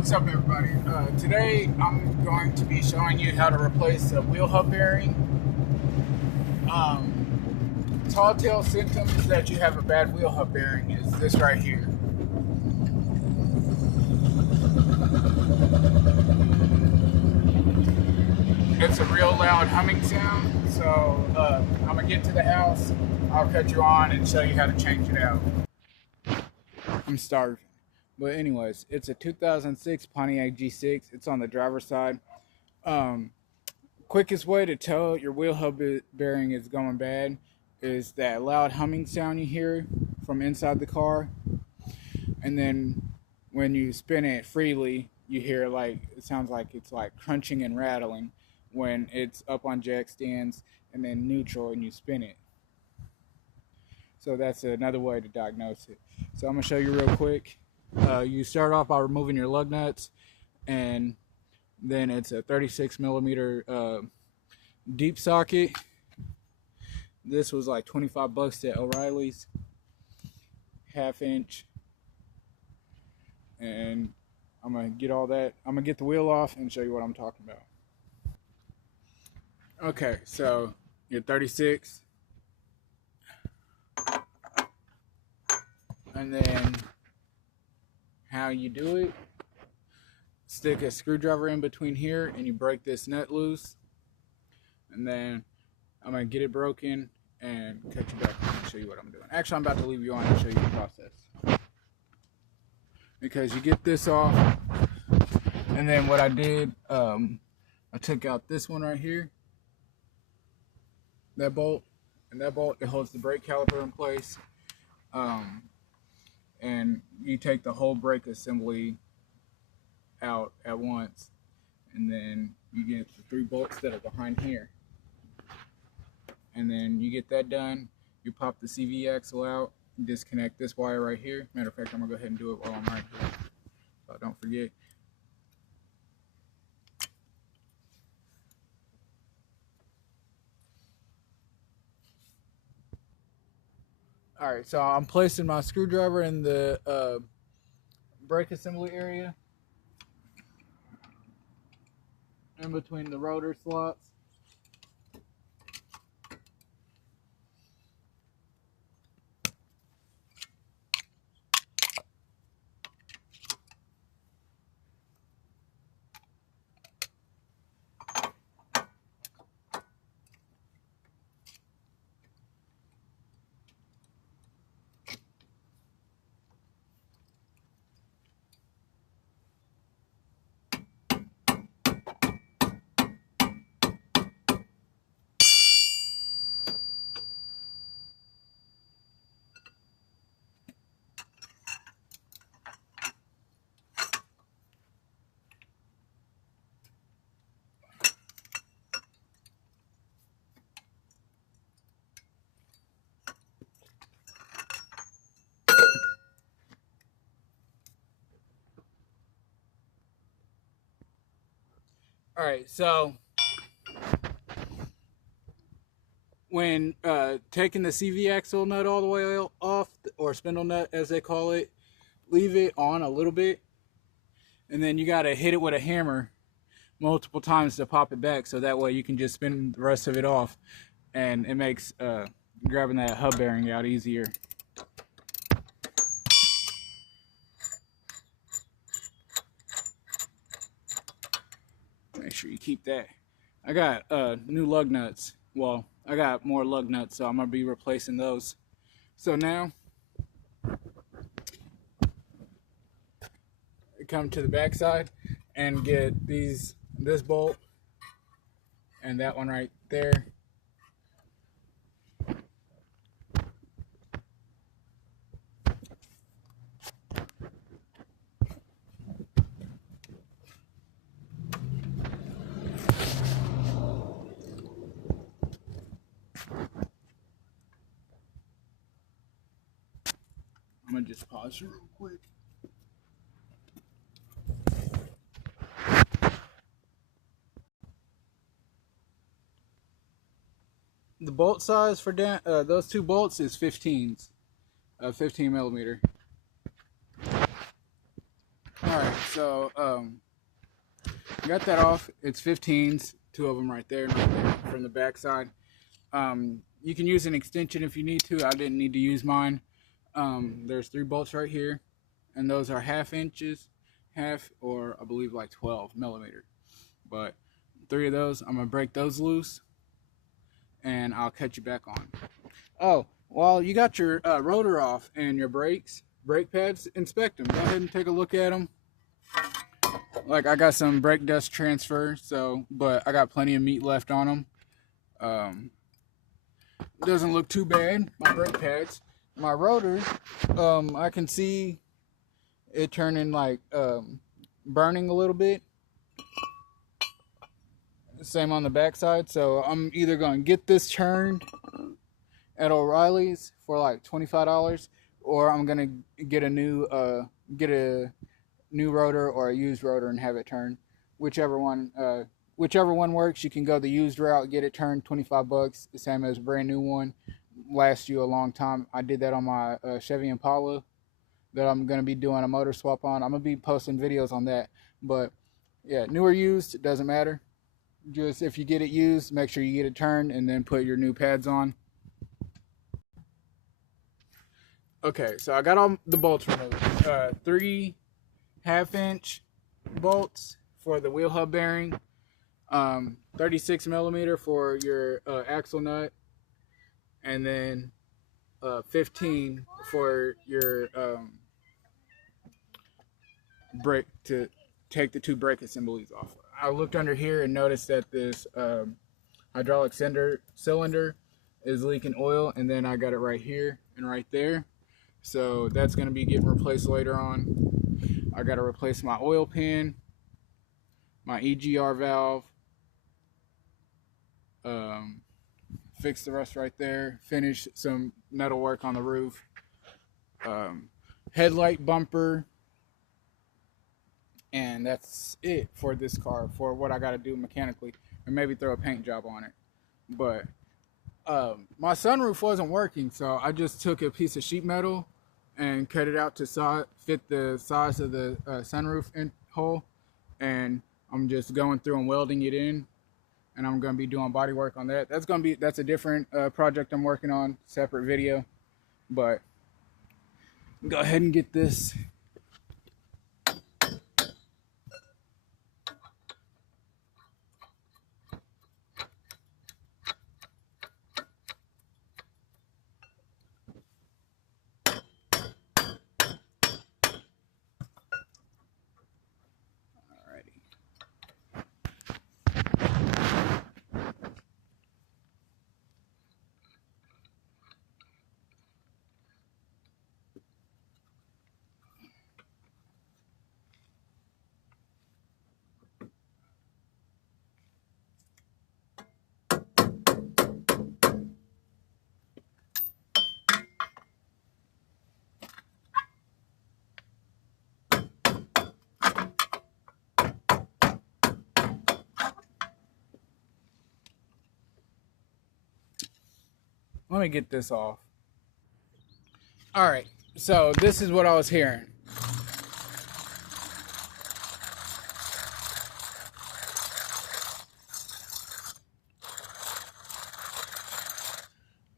What's up, everybody? Today I'm going to be showing you how to replace a wheel hub bearing. Tall tale symptoms that you have a bad wheel hub bearing is this right here. It's a real loud humming sound, so I'm going to get to the house, I'll cut you on and show you how to change it out. I'm starving. But anyways, it's a 2006 Pontiac G6. It's on the driver's side. Quickest way to tell your wheel hub bearing is going bad is that loud humming sound you hear from inside the car. And then when you spin it freely, you hear it sounds like it's like crunching and rattling when it's up on jack stands and then neutral and you spin it. So that's another way to diagnose it. So I'm going to show you real quick. You start off by removing your lug nuts, and then it's a 36 millimeter deep socket. This was like $25 at O'Reilly's, 1/2 inch. And I'm gonna get all that. I'm gonna get the wheel off and show you what I'm talking about. Okay, so your 36, and then how you do it, stick a screwdriver in between here and you break this nut loose, and then I'm going to get it broken and cut you back and show you what I'm doing. Actually, I'm about to leave you on and show you the process, because you get this off, and then what I did, I took out this one right here, that bolt, and that bolt, it holds the brake caliper in place. And you take the whole brake assembly out at once, and then you get the 3 bolts that are behind here, and then you get that done. You pop the CV axle out, disconnect this wire right here. Matter of fact, I'm gonna go ahead and do it while I'm right here so I don't forget. Alright, so I'm placing my screwdriver in the brake assembly area, in between the rotor slots. Alright, so when taking the CV axle nut all the way off, or spindle nut as they call it, leave it on a little bit, and then you got to hit it with a hammer multiple times to pop it back, so that way you can just spin the rest of it off, and it makes grabbing that hub bearing out easier. Make sure you keep that. I got new lug nuts. Well, I got more lug nuts, so I'm gonna be replacing those. So now come to the back side and get this bolt and that one right there. I'm gonna just pause real quick. The bolt size for those 2 bolts is 15s, 15 millimeter. All right, So got that off. It's 15s, two of them right there from the back side. You can use an extension if you need to. I didn't need to use mine. There's 3 bolts right here, and those are half or I believe like 12 millimeter. But 3 of those, I'm gonna break those loose, and I'll cut you back on. Oh, while you got your rotor off and your brake pads, inspect them. Go ahead and take a look at them. Like, I got some brake dust transfer, but I got plenty of meat left on them. Doesn't look too bad. My brake pads, my rotor, I can see it turning like burning a little bit. Same on the backside. So I'm either gonna get this turned at O'Reilly's for like $25, or I'm gonna get a new rotor or a used rotor and have it turned. Whichever one works. You can go the used route, get it turned, $25, the same as a brand new one. Lasts you a long time. I did that on my Chevy Impala that I'm gonna be doing a motor swap on. I'm gonna be posting videos on that. But yeah, new or used, it doesn't matter. Just if you get it used, make sure you get it turned and then put your new pads on. Okay, so I got all the bolts removed. 3 half-inch bolts for the wheel hub bearing, 36 millimeter for your axle nut, and then 15 for your brake, to take the 2 brake assemblies off. I looked under here and noticed that this hydraulic cylinder is leaking oil, and then I got it right here and right there. So that's going to be getting replaced later on. I got to replace my oil pan, my EGR valve, fix the rest right there, finish some metal work on the roof, headlight bumper, and that's it for this car, for what I got to do mechanically, and maybe throw a paint job on it. But my sunroof wasn't working, so I just took a piece of sheet metal and cut it out to fit the size of the sunroof hole, and I'm just going through and welding it in, and I'm going to be doing body work on that. That's a different project I'm working on, separate video. But go ahead and get this. Let me get this off. All right, so this is what I was hearing.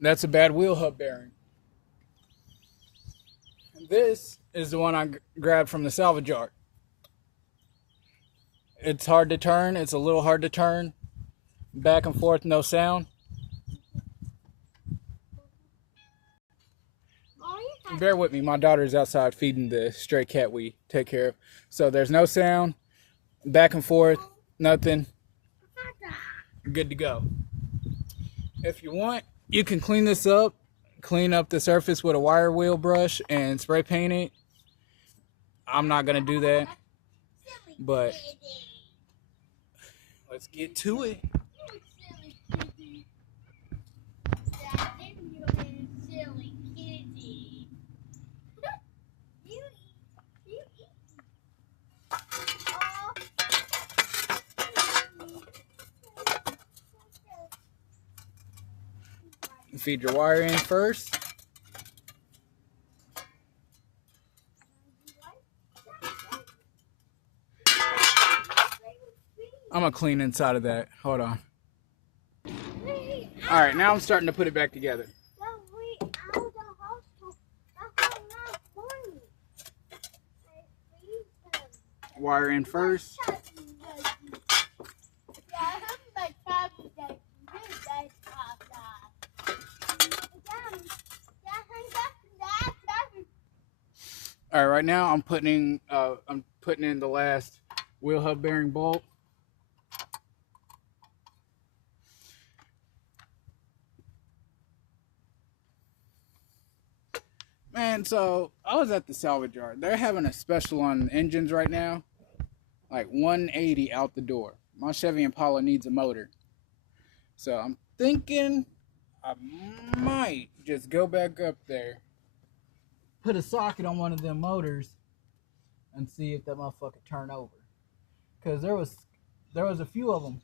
That's a bad wheel hub bearing. This is the one I grabbed from the salvage yard. It's hard to turn. It's a little hard to turn. Back and forth, no sound. Bear with me. My daughter's outside feeding the stray cat we take care of. So there's no sound. Back and forth, nothing. Good to go. If you want, you can clean this up. Clean up the surface with a wire wheel brush and spray paint it. I'm not going to do that. But let's get to it. Feed your wire in first. I'm gonna clean inside of that. Hold on. All right, now I'm starting to put it back together. Wire in first. All right, right now I'm putting in the last wheel hub bearing bolt. Man, so I was at the salvage yard. They're having a special on engines right now, like 180 out the door. My Chevy Impala needs a motor, so I'm thinking I might just go back up there, put a socket on one of them motors, and see if that motherfucker turn over. Cause there was a few of them.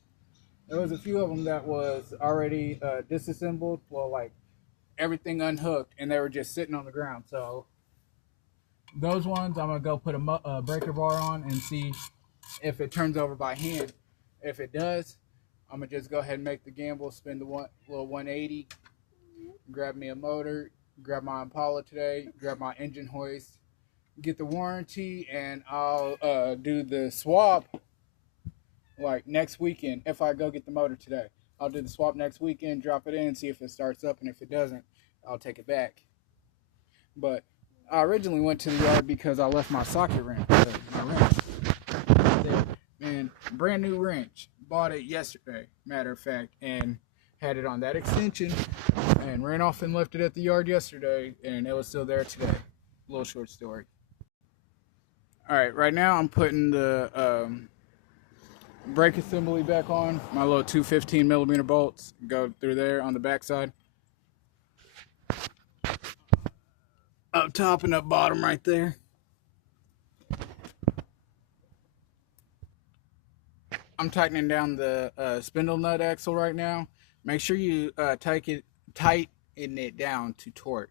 There was a few of them that was already disassembled. Well, like everything unhooked, and they were just sitting on the ground. So those ones, I'm gonna go put a breaker bar on and see if it turns over by hand. If it does, I'm gonna just go ahead and make the gamble, spend the little 180, grab me a motor, grab my Impala today, grab my engine hoist, get the warranty, and I'll do the swap like next weekend. If I go get the motor today, I'll do the swap next weekend, drop it in, see if it starts up, and if it doesn't, I'll take it back. But I originally went to the yard because I left my socket wrench, my wrench there. Man, brand new wrench. Bought it yesterday, matter of fact, and had it on that extension, and ran off and left it at the yard yesterday, and it was still there today. Little short story. All right, right now I'm putting the brake assembly back on. My little 215 millimeter bolts go through there on the back side. Up top and up bottom right there. I'm tightening down the spindle nut axle right now. Make sure you tighten it down to torque.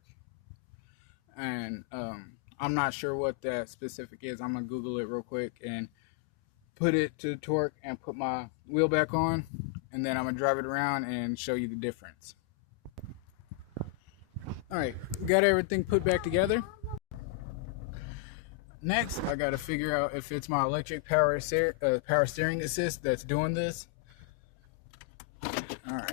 And I'm not sure what that specific is. I'm gonna Google it real quick and put it to torque and put my wheel back on, and then I'm gonna drive it around and show you the difference. All right, got everything put back together. Next, I gotta figure out if it's my electric power steering assist that's doing this. All right.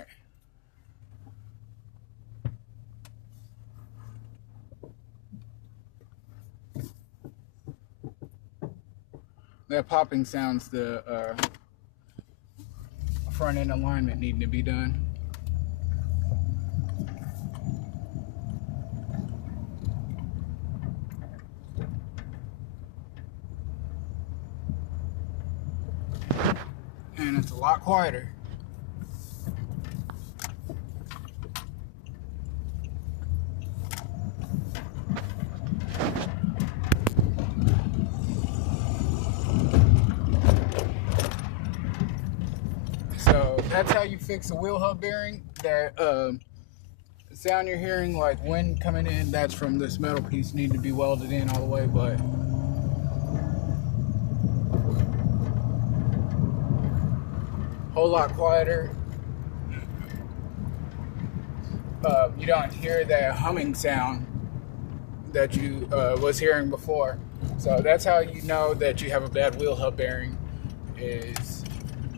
That popping sounds the front end alignment needing to be done. And it's a lot quieter. So that's how you fix a wheel hub bearing. That sound you're hearing, like wind coming in, that's from this metal piece. Need to be welded in all the way, but whole lot quieter. You don't hear that humming sound that you was hearing before. So that's how you know that you have a bad wheel hub bearing, is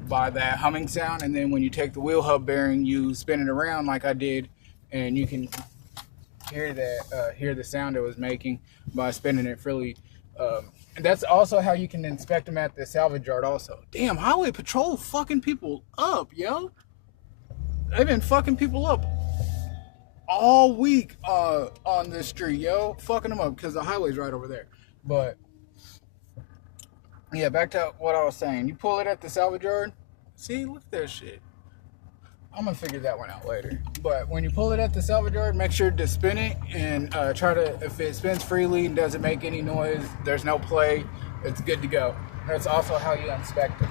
by that humming sound. And then when you take the wheel hub bearing, you spin it around like I did, and you can hear that hear the sound it was making by spinning it freely. And that's also how you can inspect them at the salvage yard also. Damn, highway patrol fucking people up, yo. They've been fucking people up all week on this street, yo. Fucking them up because the highway's right over there. But yeah, back to what I was saying. You pull it at the salvage yard. See, look at that shit. I'm gonna figure that one out later. But when you pull it at the salvage yard, make sure to spin it and try to, if it spins freely and doesn't make any noise, there's no play, it's good to go. That's also how you inspect it.